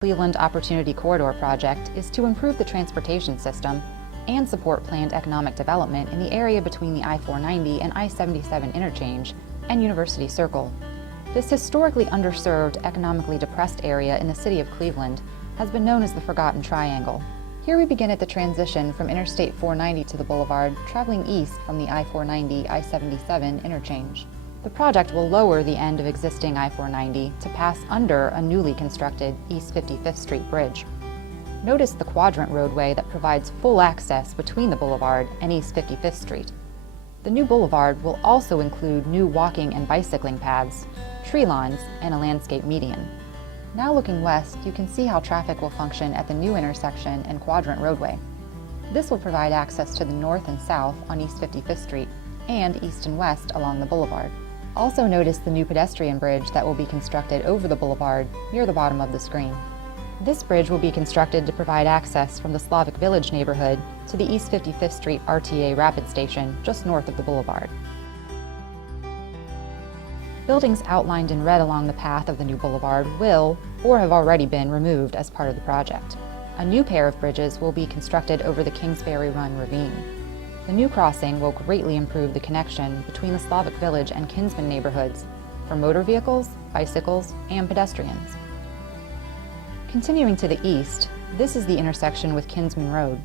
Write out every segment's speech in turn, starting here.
Cleveland Opportunity Corridor project is to improve the transportation system and support planned economic development in the area between the I-490 and I-77 interchange and University Circle. This historically underserved, economically depressed area in the city of Cleveland has been known as the Forgotten Triangle. Here we begin at the transition from Interstate 490 to the Boulevard, traveling east from the I-490, I-77 interchange. The project will lower the end of existing I-490 to pass under a newly constructed East 55th Street bridge. Notice the quadrant roadway that provides full access between the Boulevard and East 55th Street. The new Boulevard will also include new walking and bicycling paths, tree lawns, and a landscape median. Now looking west, you can see how traffic will function at the new intersection and quadrant roadway. This will provide access to the north and south on East 55th Street and east and west along the Boulevard. Also notice the new pedestrian bridge that will be constructed over the Boulevard near the bottom of the screen. This bridge will be constructed to provide access from the Slavic Village neighborhood to the East 55th Street RTA Rapid Station just north of the Boulevard. Buildings outlined in red along the path of the new Boulevard will, or have already been, removed as part of the project. A new pair of bridges will be constructed over the Ferry Run ravine. The new crossing will greatly improve the connection between the Slavic Village and Kinsman neighborhoods for motor vehicles, bicycles, and pedestrians. Continuing to the east, this is the intersection with Kinsman Road.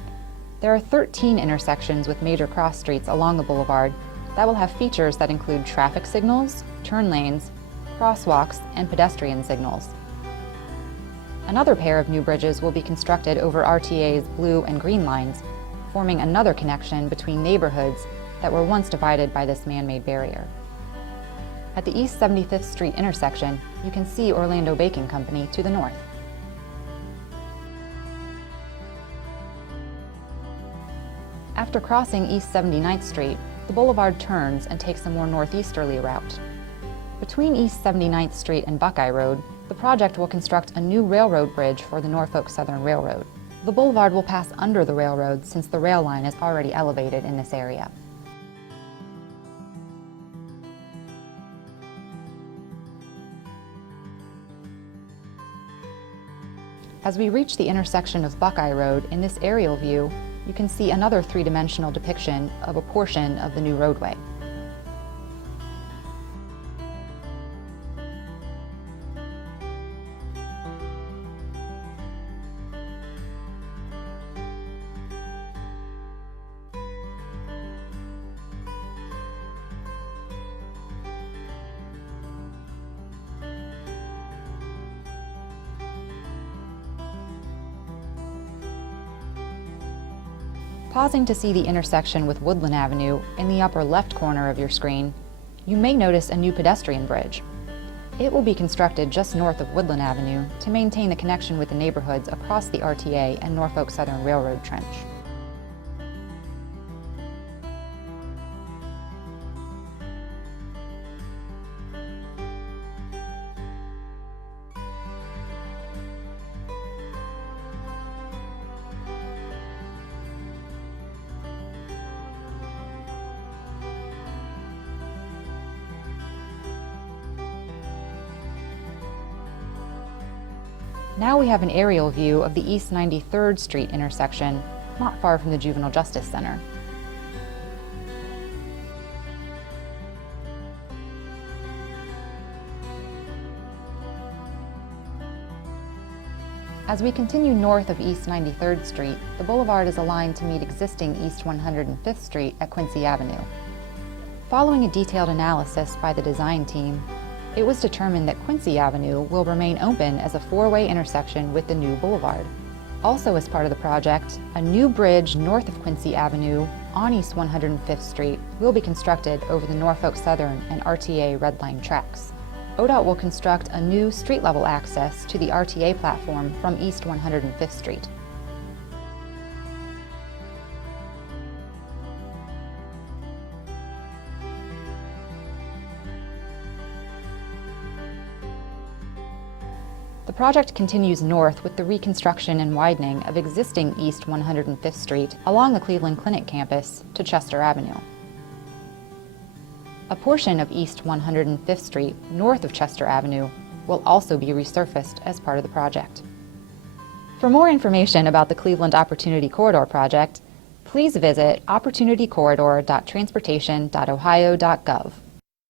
There are 13 intersections with major cross streets along the Boulevard that will have features that include traffic signals, turn lanes, crosswalks, and pedestrian signals. Another pair of new bridges will be constructed over RTA's blue and green lines, forming another connection between neighborhoods that were once divided by this man-made barrier. At the East 75th Street intersection, you can see Orlando Baking Company to the north. After crossing East 79th Street, the Boulevard turns and takes a more northeasterly route. Between East 79th Street and Buckeye Road, the project will construct a new railroad bridge for the Norfolk Southern Railroad. The Boulevard will pass under the railroad since the rail line is already elevated in this area. As we reach the intersection of Buckeye Road in this aerial view, you can see another three-dimensional depiction of a portion of the new roadway. Pausing to see the intersection with Woodland Avenue in the upper left corner of your screen, you may notice a new pedestrian bridge. It will be constructed just north of Woodland Avenue to maintain the connection with the neighborhoods across the RTA and Norfolk Southern Railroad trench. Now we have an aerial view of the East 93rd Street intersection, not far from the Juvenile Justice Center. As we continue north of East 93rd Street, the Boulevard is aligned to meet existing East 105th Street at Quincy Avenue. Following a detailed analysis by the design team, it was determined that Quincy Avenue will remain open as a four-way intersection with the new Boulevard. Also as part of the project, a new bridge north of Quincy Avenue on East 105th Street will be constructed over the Norfolk Southern and RTA Red Line tracks. ODOT will construct a new street-level access to the RTA platform from East 105th Street. The project continues north with the reconstruction and widening of existing East 105th Street along the Cleveland Clinic campus to Chester Avenue. A portion of East 105th Street, north of Chester Avenue, will also be resurfaced as part of the project. For more information about the Cleveland Opportunity Corridor project, please visit opportunitycorridor.transportation.ohio.gov.